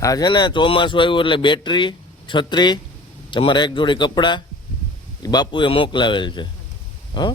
આ છે ને ચોમાસું આવ્યું એટલે બેટરી, છત્રી, તમારા એક જોડી કપડાં એ બાપુએ મોકલાવેલ છે. હા.